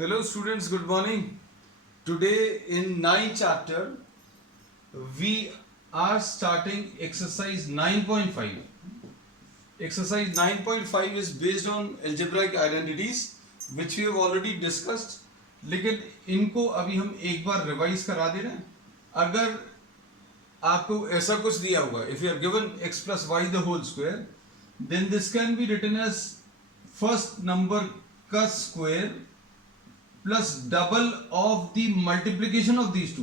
Hello students, good morning. Today in 9th chapter we are starting exercise 9.5. Exercise 9.5 is based on algebraic identities which we have already discussed. लेकिन इनको अभी हम एक बार revise करा दे रहे हैं. अगर आपको ऐसा कुछ दिया होगा, if you are given x plus y the whole square, then this can be written as first number का square plus double of the multiplication of these two.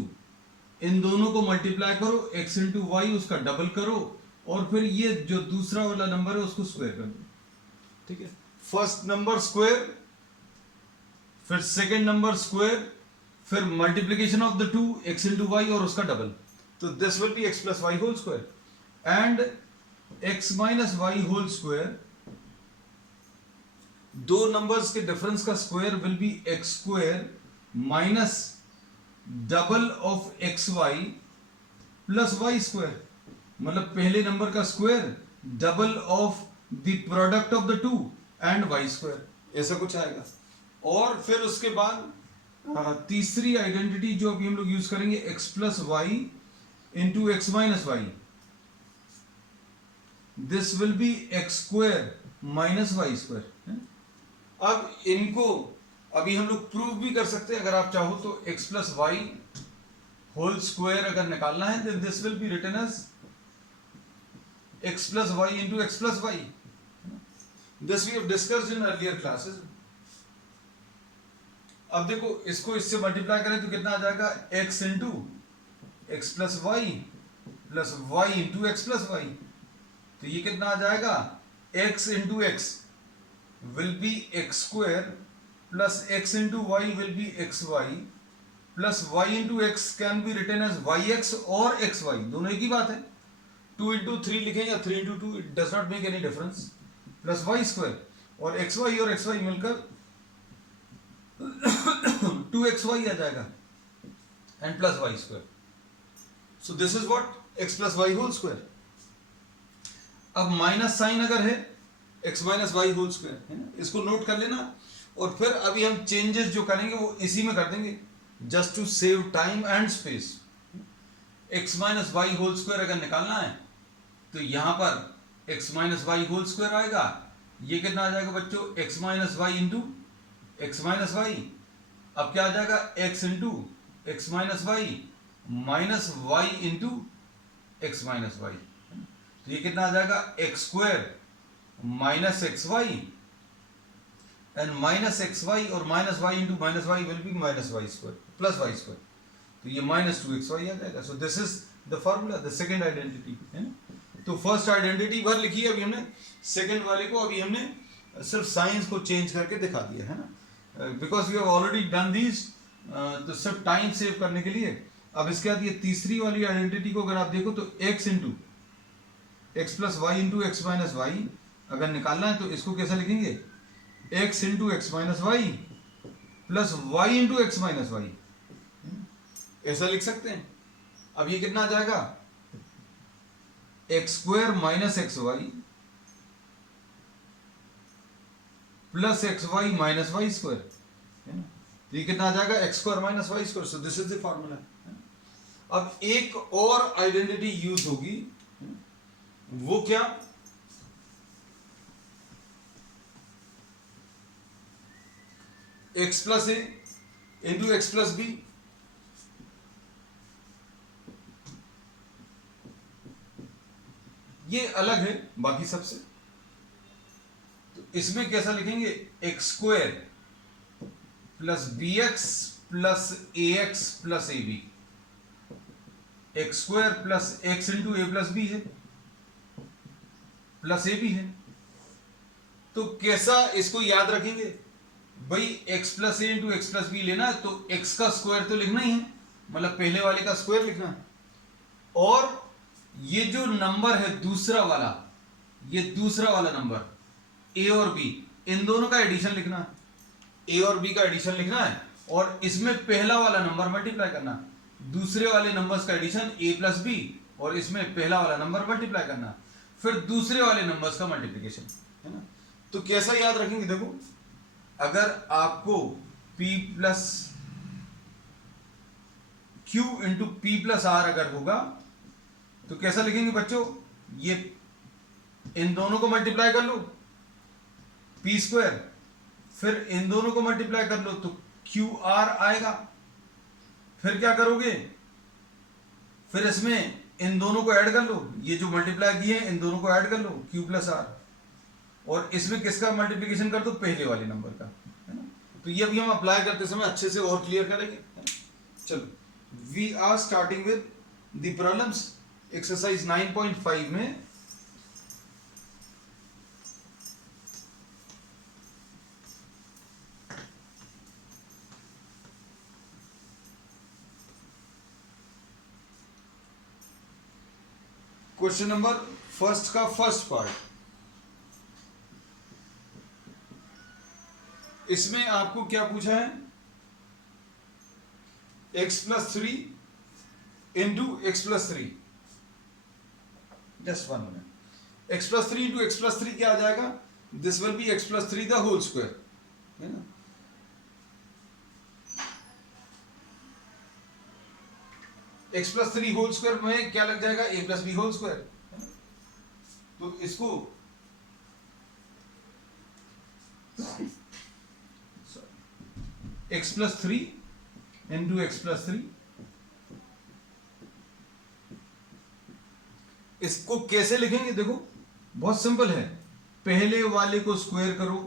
इन दोनों को मल्टीप्लाई करो, x इंटू वाई उसका double करो और फिर ये जो दूसरा वाला नंबर है उसको स्क्वायर कर दो. ठीक है, फर्स्ट नंबर स्क्वायर, फिर सेकेंड नंबर स्क्वायर, फिर multiplication of the two x into Y और उसका डबल. तो this will be x plus Y whole square and x minus Y whole square. दो नंबर्स के डिफरेंस का square will be X square minus double of X Y plus Y square. मतलब पहले number का square double of the product of the two and Y square, ऐसा कुछ आएगा. और फिर उसके बाद तीसरी आइडेंटिटी जो अभी हम लोग यूज करेंगे, X plus Y into x minus Y. This will be X square minus Y square. अब इनको अभी हम लोग प्रूव भी कर सकते हैं अगर आप चाहो तो. x plus Y whole square अगर निकालना है then this will be written as x plus Y into x plus Y. This we have discussed in earlier classes. अब देखो, इसको इससे मल्टीप्लाई करें तो कितना आ जाएगा, x into x plus Y plus Y into x plus Y. तो ये कितना आ जाएगा, x into X will be x square plus x into y will be xy plus y into x can be written as yx or xy. दोनों एक ही बात है. 2 into 3 लिखें या 3 into 2, it does not make any difference. plus y square और xy और xy मिलकर 2xy आ जाएगा and plus y square. so this is what x plus y whole square. अब माइनस साइन अगर है x minus Y whole square है ना, इसको नोट कर लेना. और फिर अभी हम चेंजेस जो करेंगे वो इसी में कर देंगे just to save time and space. x minus Y whole square अगर निकालना है तो यहां पर x minus Y whole square आएगा. ये कितना आ जाएगा बच्चों, x minus Y into x minus Y. अब क्या आ जाएगा, x into x minus Y minus Y into x minus Y. तो ये कितना आ जाएगा, X square minus X Y and minus X Y और minus Y into minus Y will be minus Y square plus Y square. तो ये minus 2xy आ जाएगा. So this is the formula, the second identity है ना. तो first identity भर लिखी है अभी हमने, सेकेंड वाले को अभी हमने सिर्फ साइंस को चेंज करके दिखा दिया है ना, because we have already done these. तो सिर्फ टाइम सेव करने के लिए. अब इसके बाद ये तीसरी वाली आइडेंटिटी को अगर आप देखो तो x into x plus Y into x minus Y अगर निकालना है तो इसको कैसा लिखेंगे, x into x minus Y plus Y into x minus Y. ऐसा लिख सकते हैं. अब ये कितना आ जाएगा, X square minus X Y plus X Y minus Y square है ना. तो ये कितना आ जाएगा, X square minus Y square. So this is the formula. अब एक और आइडेंटिटी यूज होगी, वो क्या, x plus A into x plus B. ये अलग है बाकी सबसे. तो इसमें कैसा लिखेंगे, X square plus B X plus A X plus A B. X square plus X into A plus B है प्लस ए बी है. तो कैसा इसको याद रखेंगे भाई, x plus A into x plus B लेना है तो x का स्क्वायर तो लिखना ही है, मतलब पहले वाले का स्क्वायर लिखना है. और ये जो नंबर है दूसरा वाला, ये दूसरा वाला नंबर a और b, इन दोनों का एडिशन लिखना है. a और b का एडिशन लिखना है और इसमें पहला वाला नंबर मल्टीप्लाई करना है. दूसरे वाले नंबर्स का एडिशन a प्लस बी और इसमें पहला वाला नंबर मल्टीप्लाई करना है, फिर दूसरे वाले नंबर्स का मल्टीप्लिकेशन है ना. तो कैसा याद रखेंगे, देखो अगर आपको P plus Q into P plus R अगर होगा तो कैसा लिखेंगे बच्चों, ये इन दोनों को मल्टीप्लाई कर लो P स्क्वायर, फिर इन दोनों को मल्टीप्लाई कर लो तो QR आएगा। फिर क्या करोगे, फिर इसमें इन दोनों को ऐड कर लो, ये जो मल्टीप्लाई किए हैं इन दोनों को ऐड कर लो Q प्लस R, और इसमें किसका मल्टीप्लिकेशन कर दो, पहले वाले नंबर का, है ना। तो ये अभी हम अप्लाई करते समय अच्छे से और क्लियर करेंगे, है ना? चलो, we are starting with the problems. Exercise 9.5 में क्वेश्चन नंबर फर्स्ट का फर्स्ट पार्ट, इसमें आपको क्या पूछा है, x plus 3 into x plus 3, just 1 minute, x plus 3 into x plus 3 क्या आ जाएगा, this will be x plus 3 the whole square, है ना। x प्लस 3 होल स्क्वायर में क्या लग जाएगा, a plus B whole square, तो इसको x plus 3 into x plus 3, इसको कैसे लिखेंगे, देखो बहुत सिंपल है, पहले वाले को स्क्वायर करो,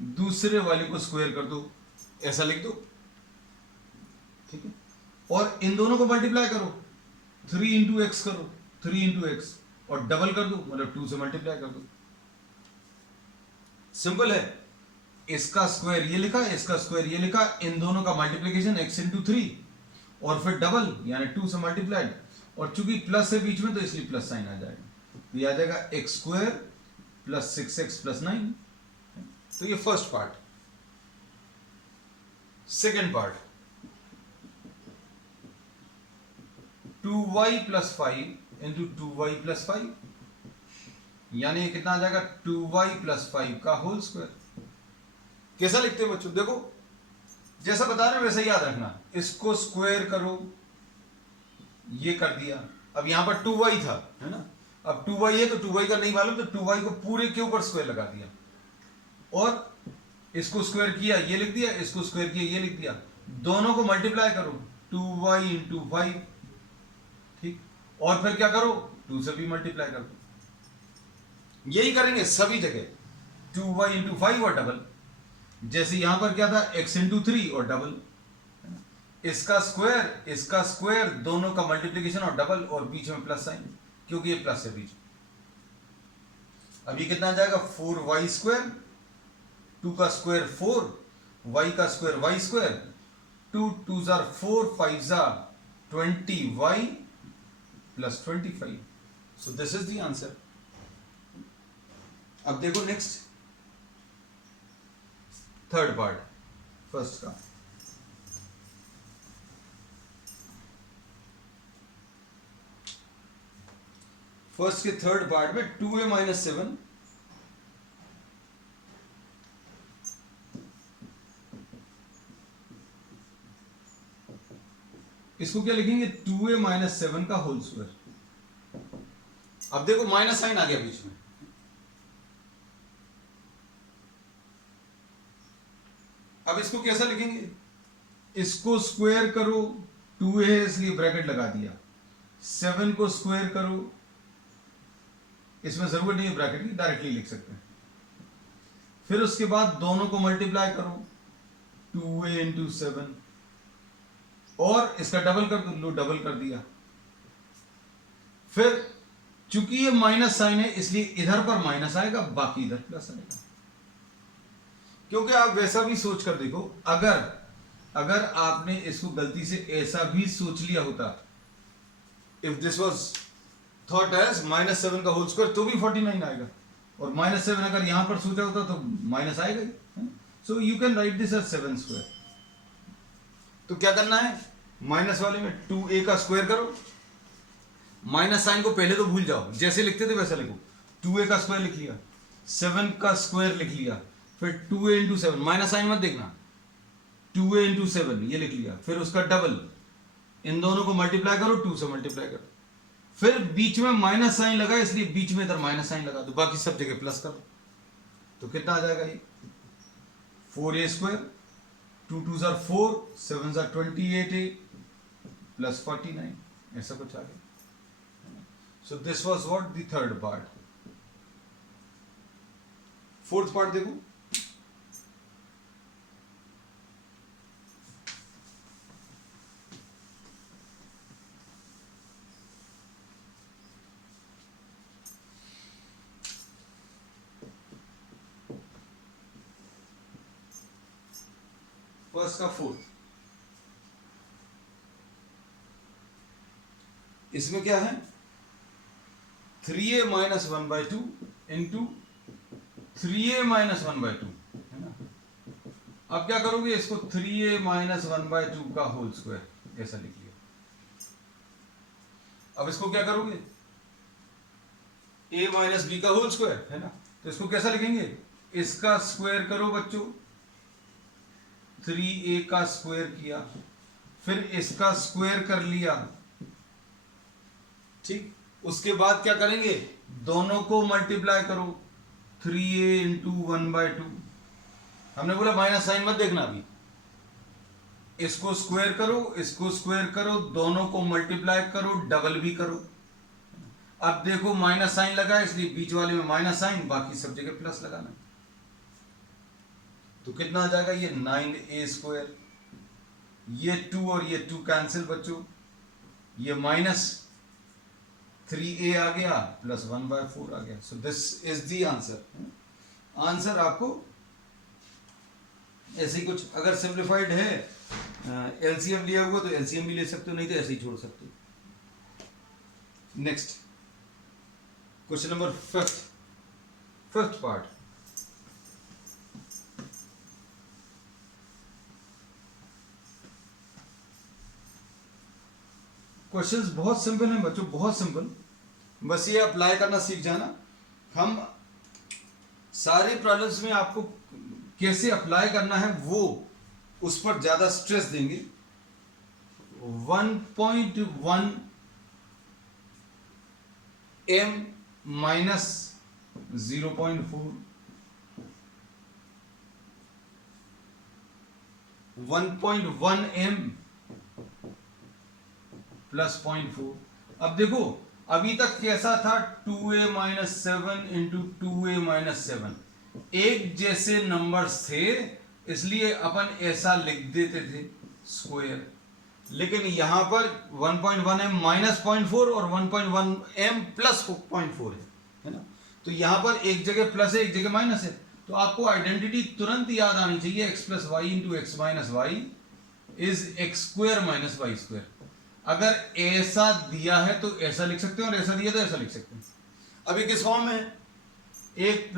दूसरे वाले को स्क्वायर कर दो, ऐसा लिख दो, ठीक है। और इन दोनों को मल्टीप्लाई करो, 3 इंटू एक्स करो, 3 इंटू एक्स, और डबल कर दो, मतलब 2 से मल्टीप्लाई कर दो, सिंपल है। इसका स्क्वायर ये लिखा, इसका स्क्वायर ये लिखा, इन दोनों का मल्टीप्लिकेशन x इंटू 3 और फिर डबल यानी 2 से मल्टीप्लाइड, और चूंकि प्लस है बीच में तो इसलिए प्लस साइन आ जाएगा, ये आ जाएगा X square plus 6x plus 9। तो ये first part. Second part, 2y plus 5 into 2y plus 5, यानी ये कितना आ जाएगा, 2y प्लस 5 का होल स्क्वायर। कैसा लिखते हैं बच्चों, देखो जैसा बता रहे हैं वैसा याद रखना, इसको स्क्वायर करो, ये कर दिया, अब यहां पर 2y था, है ना, अब 2y है तो 2y का नहीं मालूम, तो 2y को पूरे के ऊपर स्क्वायर लगा दिया, और इसको स्क्वायर किया ये लिख दिया, इसको स्क्वायर किया ये लिख दिया, दोनों को मल्टीप्लाई करो, 2y इंटू 5, ठीक, और फिर क्या करो, 2 से भी मल्टीप्लाई कर दो, यही करेंगे सभी जगह, 2y इंटू 5 और डबल, जैसे यहां पर क्या था, x इंटू 3 और डबल, इसका स्क्वायर, दोनों का मल्टीप्लिकेशन और डबल, और बीच में प्लस साइन, क्योंकि ये प्लस है बीच। अभी कितना आ जाएगा, 4y स्क्वायर, 2 का स्क्वायर 4, y का square y square, 2 2 jar 4, 5 jar 20y plus 25। So this is the answer. अब देखो नेक्स्ट, थर्ड पार्ट फर्स्ट का, फर्स्ट के थर्ड पार्ट में 2a माइनस 7 इसको क्या लिखेंगे, 2a माइनस 7 का होल स्क्वायर। अब देखो माइनस साइन आ गया बीच में, अब इसको कैसा लिखेंगे, इसको स्क्वायर करो, 2a है इसलिए ब्रैकेट लगा दिया, 7 को स्क्वायर करो, इसमें जरूरत नहीं है ब्रैकेट की, डायरेक्टली लिख सकते हैं, फिर उसके बाद दोनों को मल्टीप्लाई करो, 2a इंटू 7, और इसका डबल कर दो, लो डबल कर दिया, फिर चूंकि ये माइनस साइन है इसलिए इधर पर माइनस आएगा, बाकी इधर प्लस आएगा, क्योंकि आप वैसा भी सोच कर देखो, अगर आपने इसको गलती से ऐसा भी सोच लिया होता, if this was thought as -7 का होल स्क्वायर, तो भी 49 आएगा, और -7 अगर यहां पर सोचा होता तो माइनस आएगा ही। So you can write this as 7 square. तो क्या करना है, माइनस वाले में 2a का स्क्वायर करो, माइनस साइन को पहले तो भूल जाओ, जैसे लिखते थे वैसा लिखो, 2a का स्क्वायर लिख लिया, 7 का स्क्वायर लिख लिया, फिर 2a इंटू 7, माइनस साइन मत देखना, 2a इंटू 7 ये लिख लिया, फिर उसका डबल, इन दोनों को मल्टीप्लाई करो, 2 से मल्टीप्लाई करो, फिर बीच में माइनस साइन लगा इसलिए बीच में इधर माइनस साइन लगा दो, बाकी सब जगह प्लस करो। तो कितना आ जाएगा ये 4a square, 2 2 jar 4, 7 jar 28a plus 49, ऐसा कुछ आ गया। So this was what the third part. Fourth part देखो, फर्स्ट का फोर्थ, इसमें क्या है 3a minus 1/2 into 3a minus 1/2 है ना। अब क्या करोगे, इसको 3a माइनस 1/2 का होल स्क्वायर ऐसा लिख लिया। अब इसको क्या करोगे, a माइनस b का होल स्क्वायर है ना, तो इसको कैसा लिखेंगे, इसका स्क्वायर करो बच्चों, 3a का स्क्वायर किया, फिर इसका स्क्वायर कर लिया, ठीक। उसके बाद क्या करेंगे, दोनों को मल्टीप्लाई करो, 3a इंटू 1/2। हमने बोला माइनस साइन मत देखना अभी, इसको स्क्वायर करो, इसको स्क्वायर करो, दोनों को मल्टीप्लाई करो, डबल भी करो। अब देखो माइनस साइन लगा इसलिए बीच वाले में माइनस साइन, बाकी सब जगह प्लस लगाना। तो कितना आ जाएगा ये 9a स्क्वायर, ये 2 और ये 2 कैंसिल बच्चों, ये माइनस 3a आ गया प्लस 1/4 आ गया। सो this is the answer. Answer आपको ऐसे ही कुछ, अगर सिंप्लीफाइड है एलसीएम लिया हुआ तो एलसीएम भी ले सकते हो, नहीं तो ऐसे ही छोड़ सकते हो। Next question number fifth part. Questions बहुत सिंपल हैं बच्चों, बहुत सिंपल, बस ये अप्लाई करना सीख जाना। हम सारे प्रॉब्लम्स में आपको कैसे अप्लाई करना है वो उस पर ज्यादा स्ट्रेस देंगे। 1.1 m माइनस 0.4, 1.1 m प्लस 0.4। अब देखो अभी तक कैसा था, 2a minus 7 into 2a minus 7, एक जैसे नंबर्स थे इसलिए अपन ऐसा लिख देते थे स्क्वायर। लेकिन यहां पर 1.1 m माइनस 0.4 और 1.1 m प्लस 0.4 है ना। तो यहां पर एक जगह प्लस है, एक जगह माइनस है, तो आपको आइडेंटिटी तुरंत याद आनी चाहिए, x plus Y into x minus y is x square minus Y square. अगर ऐसा दिया है तो ऐसा लिख सकते हो और ऐसा दिया तो ऐसा लिख सकते हो। अभी किस फॉर्म में है, एक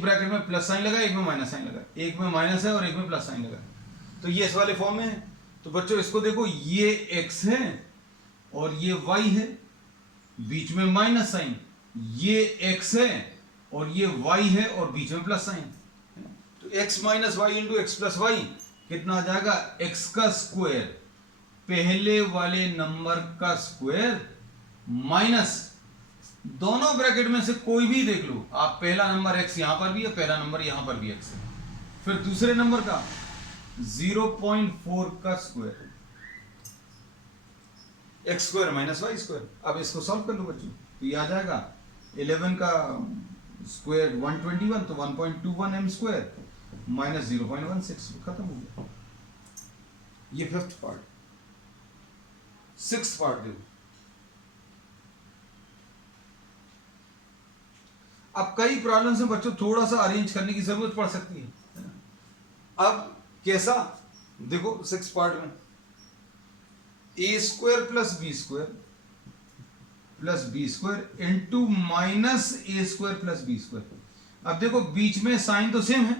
ब्रैकेट में प्लस साइन लगा, एक में माइनस साइन लगा, एक में माइनस है और एक में प्लस साइन लगा, तो ये इस वाले फॉर्म में है। तो बच्चों इसको देखो, ये x है और ये y है, बीच में माइनस साइन, ये x है और ये y है और बीच में प्लस साइन। तो x minus Y into x plus y कितना आ जाएगा, x का स्क्वायर, पहले वाले नंबर का स्क्वायर माइनस दोनों ब्रैकेट में से कोई भी देख लो आप, पहला नंबर x यहां पर भी है, पहला नंबर यहां पर भी x है, फिर दूसरे नंबर का 0.4 का square, x square minus Y square. अब इसको सॉल्व कर लो बच्चों, तो ये आ जाएगा 11 का स्क्वायर 121, तो 1.21 m स्क्वायर माइनस 0.16, खत्म हो गया। ये फिफ्थ पार्ट। सिक्स्थ पार्ट देखो, अब कई प्रॉब्लम्स में बच्चों थोड़ा सा अरेंज करने की जरूरत पड़ सकती है। अब कैसा देखो, सिक्स पार्ट में A square plus B square into minus A square plus B square. अब देखो बीच में साइन तो सेम है,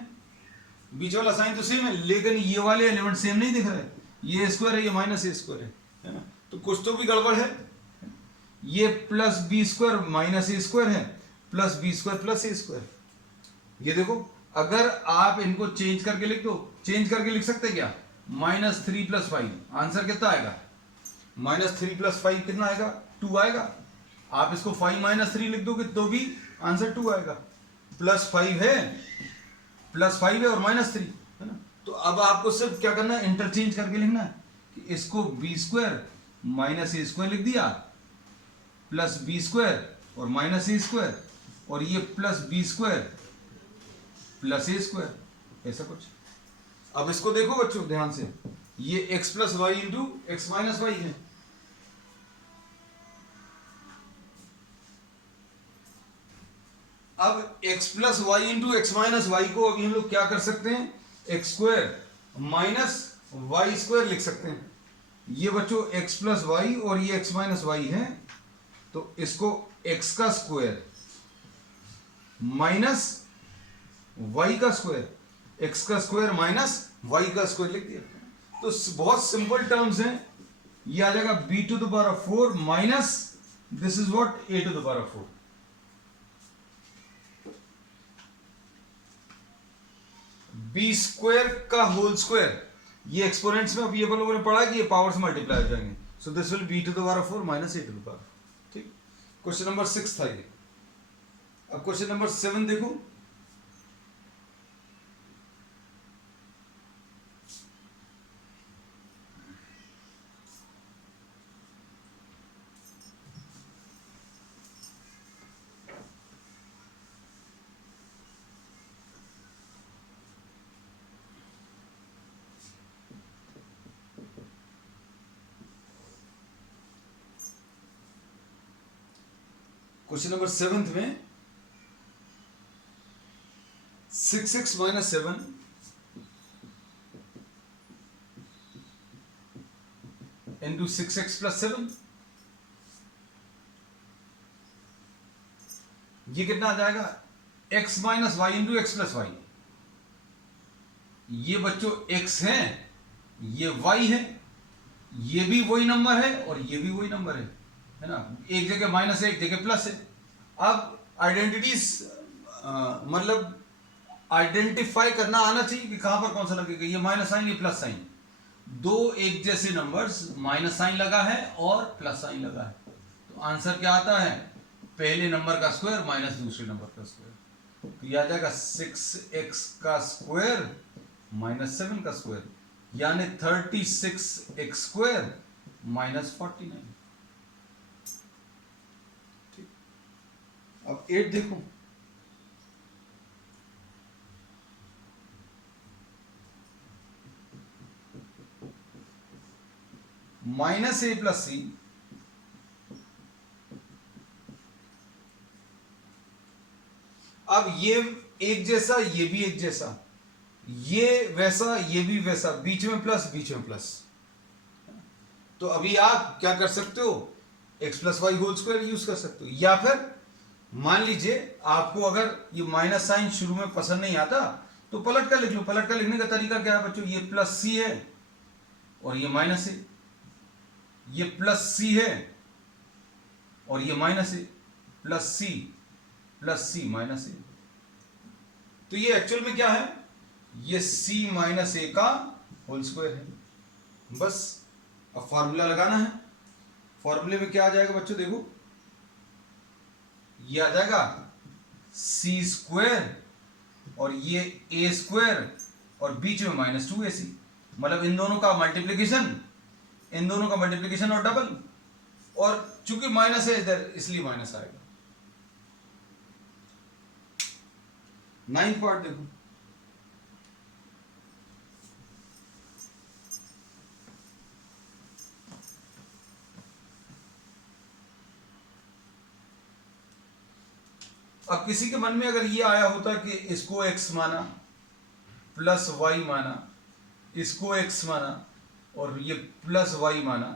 बीच वाला साइन तो सेम है, लेकिन ये वाले एलिमेंट सेम नहीं दिख रहे, ये स्क्वायर है, ये माइनस ए स्क्वायर है ना, तो कुछ तो भी गड़बड़ है। ये plus B square minus A square है, प्लस बी स्क्वायर प्लस ए स्क्वायर। ये देखो अगर आप इनको चेंज करके लिख दो, चेंज करके लिख सकते क्या, -3 + 5, आंसर कितना आएगा? -3 + 5 कितना आएगा? 2 आएगा। आप इसको 5 - 3 लिख दोगे तो भी आंसर 2 आएगा। +5 है, +5 है और -3 है ना। तो अब आपको सिर्फ क्या करना है, इंटरचेंज करके लिखना है कि इसको b² - a² लिख दिया, +b² और -a², और ये +b² +a², ऐसा कुछ। अब इसको देखो बच्चों ध्यान से, ये x + y × x - y है। अब x + y × x - y को अभी हम लोग क्या कर सकते हैं, x² - y² लिख सकते हैं। ये बच्चों x + y और ये x - y है, तो इसको x² minus y², x² minus y² लिख दिया। तो बहुत सिंपल टर्म्स हैं। ये आ जाएगा b⁴ minus this is what a⁴। b² का होल स्क्वायर, ये एक्सपोनेंट्स में अभी अपन लोगों ने पढ़ा कि ये पावर्स मल्टीप्लाई हो जाएंगे, so this will b⁴ minus a⁴। ठीक, क्वेश्चन नंबर 6 था ये। अब क्वेश्चन नंबर 7 देखो। क्वेश्चन नंबर 7 में 6x - 7 into 6x + 7, ये कितना आ जाएगा, x - y × x + y। ये बच्चों x है, ये y है, ये भी वही नंबर है और ये भी वही नंबर है ना। एक जगह माइनस है, एक जगह प्लस है। अब आइडेंटिटीज मतलब आइडेंटिफाई करना आना चाहिए कि कहां पर कौन सा लगेगा। ये माइनस साइन, ये प्लस साइन, दो एक जैसे नंबर्स, माइनस साइन लगा है और प्लस साइन लगा है, तो आंसर क्या आता है, पहले नंबर का स्क्वायर माइनस दूसरे नंबर का स्क्वायर। तो यह आ जाएगा 6x का स्क्वायर माइनस 7 का स्क्वायर, यानी 36x² माइनस 49। ठीक, अब 8 देखो। -a + c अब ये एक जैसा, ये भी एक जैसा, ये वैसा, ये भी वैसा, बीच में प्लस, बीच में प्लस। तो अभी आप क्या कर सकते हो, x + y whole square use कर सकते हो, या फिर मान लीजिए आपको अगर ये माइनस साइन शुरू में पसंद नहीं आता तो पलट कर लिख लो। पलट कर लिखने का तरीका क्या है बच्चों, ये +c है और ये माइनस है, ये +c है और ये माइनस है, +c माइनस है। तो ये एक्चुअल में क्या है, ये c - a का होल स्क्वायर है। बस अब फॉर्मूला लगाना है। फॉर्मूले में क्या आ जाएगा बच्चों, देखो ये आ जाएगा c² और ये a² और बीच में -2ac, मतलब इन दोनों का मल्टीप्लिकेशन, इन दोनों का मल्टीप्लिकेशन और डबल, और चूंकि माइनस है इधर इसलिए माइनस आएगा। 9th पार्ट देखो। अब किसी के मन में अगर ये आया होता कि इसको x माना प्लस y माना, इसको x माना और ये प्लस y माना,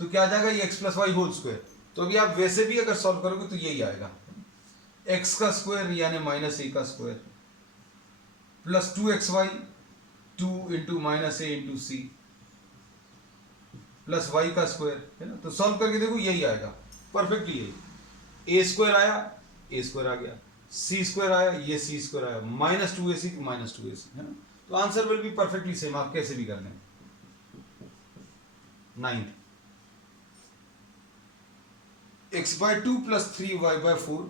तो क्या आ जाएगा, ये x + y होल स्क्वायर। तो अभी आप वैसे भी अगर सॉल्व करोगे तो यही आएगा, x का स्क्वायर यानी -a का square plus 2xy 2 × -a × c plus y का स्क्वायर, है ना। तो सॉल्व करके देखो यही आएगा, परफेक्टली यही। a² आया, a² आ गया, c² आया, ये c² आया, -2ac -2ac, है ना। तो answer will be perfectly same, आप कैसे भी कर लें। 9 x/2 प्लस 3y/4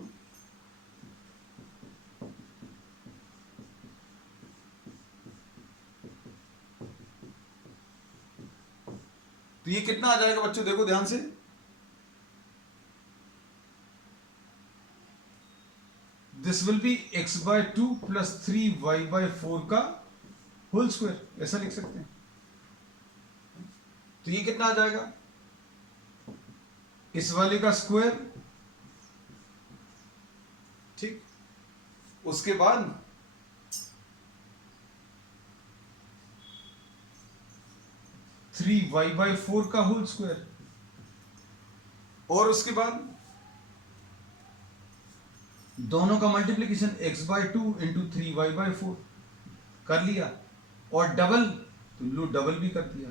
तो ये कितना आ जाएगा बच्चों, देखो ध्यान से, this will B x/2 plus 3y/4 का होल स्क्वायर, ऐसा लिख सकते हैं। तो ये कितना आ जाएगा, इस वाले का स्क्वायर, ठीक, उसके बाद 3y/4 का होल स्क्वायर, और उसके बाद दोनों का मल्टीप्लिकेशन x/2 इंटू 3y/4 कर लिया, और डबल, तो लो डबल भी कर दिया,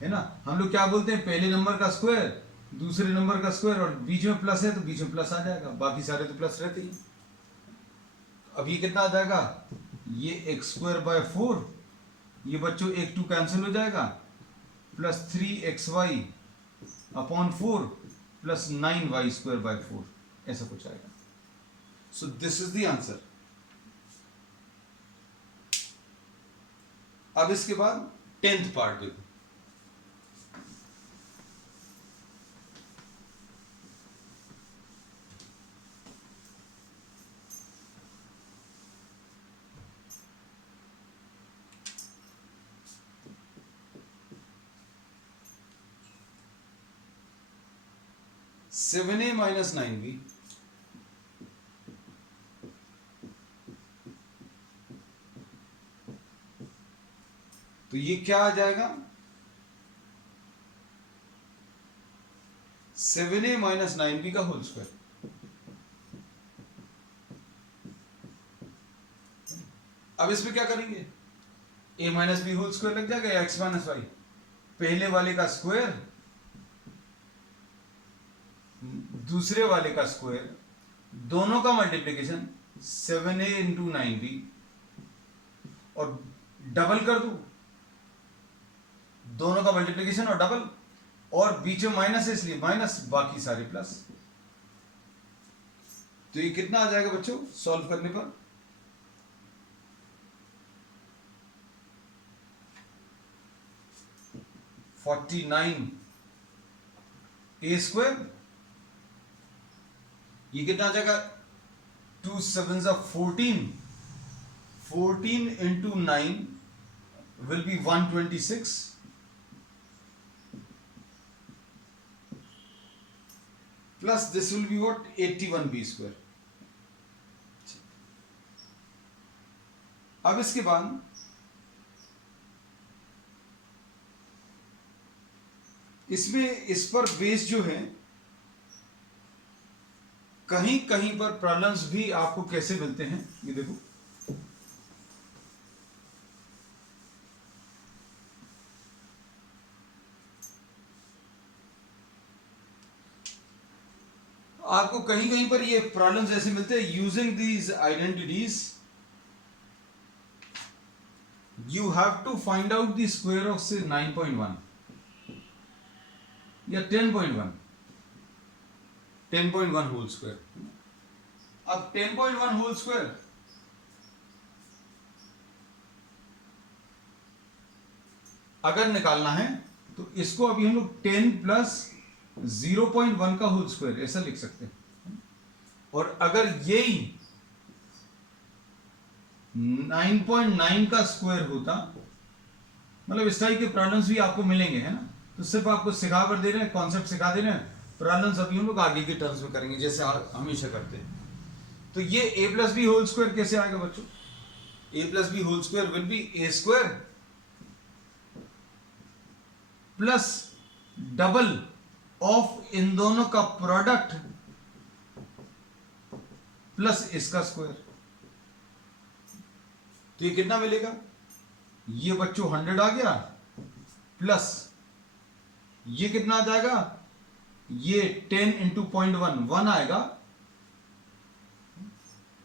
है ना। हम लोग क्या बोलते हैं, पहले नंबर का स्क्वायर दूसरे नंबर का स्क्वायर, और बीच में प्लस है तो बीच में प्लस आ जाएगा, बाकी सारे तो प्लस रहते ही। अब ये कितना आ जाएगा, ये x²/4, ये बच्चों 1 2 कैंसिल हो जाएगा, प्लस 3xy/4 प्लस 9y²/4, ऐसा कुछ आएगा। सो दिस इज द आंसर। अब इसके बाद 10th पार्ट देखो, (7a - 9b) तो ये क्या आ जाएगा, 7a - 9b का होल स्क्वायर। अब इसमें क्या करेंगे, a - b होल स्क्वायर लग जाएगा, या x - y, पहले वाले का स्क्वायर दूसरे वाले का स्क्वायर, दोनों का मल्टीप्लिकेशन 7a इंटू 9b, और डबल कर दो, दोनों का मल्टीप्लिकेशन और डबल, और बीच में माइनस है इसलिए माइनस, बाकी सारे प्लस। तो ये कितना आ जाएगा बच्चों सॉल्व करने पर, 49a², ये कितना आ जाएगा, 2 7s 14, 14 into 9 will be 126, plus this will be what, 81b²। अब इसके बाद इसमें इस पर बेस जो है, कहीं कहीं पर प्रॉब्लम्स भी आपको कैसे मिलते हैं, ये देखो, आपको कहीं कहीं पर ये प्रॉब्लम्स ऐसे मिलते हैं, using these identities you have to find out the square of say 9.1 या 10.1, 10.1 होल स्क्वायर। अब 10.1 होल स्क्वायर अगर निकालना है तो इसको अभी हम लोग 10 प्लस 0.1 का होल स्क्वायर ऐसा लिख सकते हैं, और अगर यही 9.9 का स्क्वायर होता, मतलब इस टाइप के प्रॉब्लम्स भी आपको मिलेंगे, है ना। तो सिर्फ आपको सिखा कर दे रहे हैं, कॉन्सेप्ट सिखा दे रहे हैं, प्रॉब्लम्स अभी हम लोग आगे के टर्म्स में करेंगे जैसे हमेशा करते हैं। तो ये a plus B whole square कैसे आएगा बच्चों, a plus B whole square will be a² plus double of इन दोनों का प्रोडक्ट प्लस इसका स्क्वायर। तो ये कितना मिलेगा, ये बच्चों 100 आ गया, प्लस ये कितना आ जाएगा, ये 10 इंटू 0.1 1 आएगा,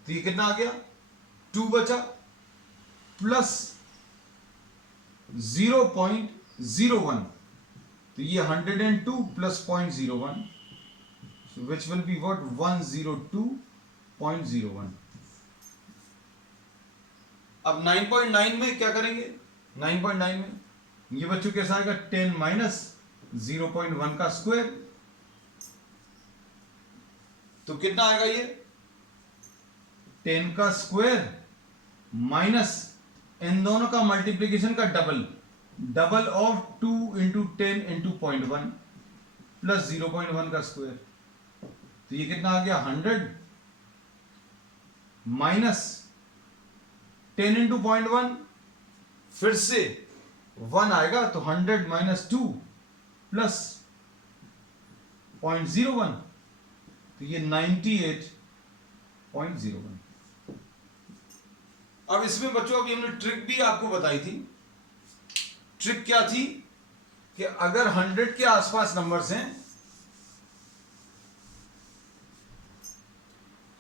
तो ये कितना आ गया 2 बचा, प्लस 0.01, तो ये 102 plus 0.01 which will be what 102.01. अब 9.9 में क्या करेंगे? 9.9 में ये बच्चों कैसा आएगा? 10 माइनस 0.1 का स्क्वायर, तो कितना आएगा ये? 10 का स्क्वायर माइनस इन दोनों का मल्टीप्लीकेशन का double of 2 into 10 into 0.1 plus 0.1 का स्क्वायर, तो ये कितना आ गया? 100 माइनस 10 इंटू 0.1, फिर से 1 आएगा तो 100 माइनस 2 प्लस 0.01, तो ये 98.01. अब इसमें बच्चों अभी हमने ट्रिक भी आपको बताई थी. ट्रिक क्या थी कि अगर 100 के आसपास नंबर्स हैं,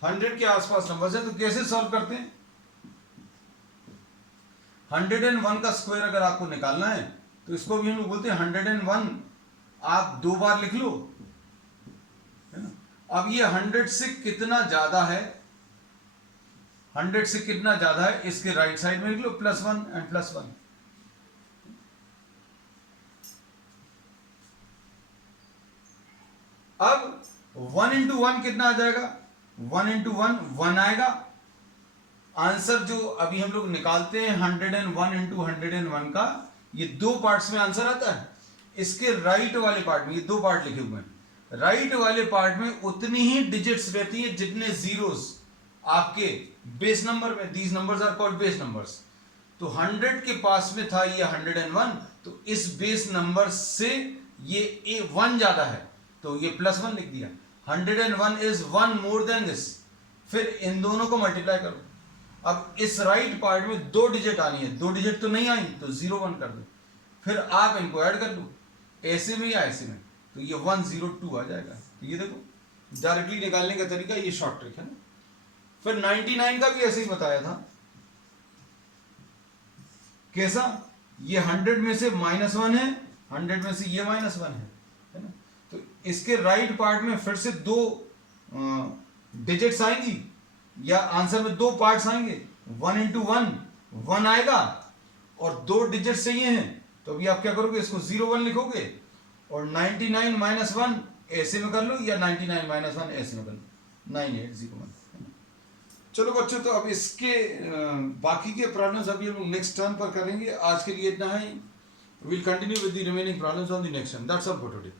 100 के आसपास नंबर्स हैं, तो कैसे सॉल्व करते हैं? 101 का स्क्वायर अगर आपको निकालना है तो इसको भी हम लोग बोलते हैं 101 आप 2 बार लिख लो, है ना. अब ये 100 से कितना ज्यादा है, 100 से कितना ज्यादा है इसके राइट साइड में लिख लो +1 एंड +1. अब 1 इंटू 1 कितना आ जाएगा? 1 इंटू 1 1 आएगा. आंसर जो अभी हम लोग निकालते हैं 101 इंटू 101 का, ये 2 पार्ट्स में आंसर आता है. इसके राइट वाले पार्ट में ये 2 पार्ट लिखे हुए हैं. राइट वाले पार्ट में उतनी ही डिजिट्स रहती है जितने जीरोस आपके बेस नंबर में. These numbers are called base numbers. तो 100 के पास में था ये 101, तो इस बेस नंबर से ये 1 ज्यादा है तो ये +1 लिख दिया. 101 इज 1 मोर देन दिस. फिर इन दोनों को मल्टीप्लाई करो. अब इस राइट पार्ट में 2 डिजिट आनी है, 2 डिजिट तो नहीं आई तो 01 कर दो. फिर आप इनको ऐड कर लो ऐसे में या ऐसे में, तो ये 102 आ जाएगा. तो ये देखो डायरेक्टली निकालने का तरीका, ये शॉर्ट ट्रिक है ना. फिर 99 का भी ऐसे ही बताया था. कैसा? ये 100 में से -1 है, 100 में से ये -1 है ना. तो इसके राइट पार्ट में फिर से 2 डिजिट्स आएंगी या आंसर में 2 पार्ट्स आएंगे. 1 इंटू 1 1 आएगा और 2 डिजिट्स चाहिए हैं, तो अभी आप क्या करोगे? इसको 01 लिखोगे और 99 माइनस 1 ऐसे में कर लो या 99 माइनस 1 ऐसे में कर लो, 9801. चलो बच्चों, तो अब इसके बाकी के प्रॉब्लम्स अभी हम लोग नेक्स्ट टर्न पर करेंगे. आज के लिए इतना है. Will continue with the remaining problems on the next turn. That's all for today.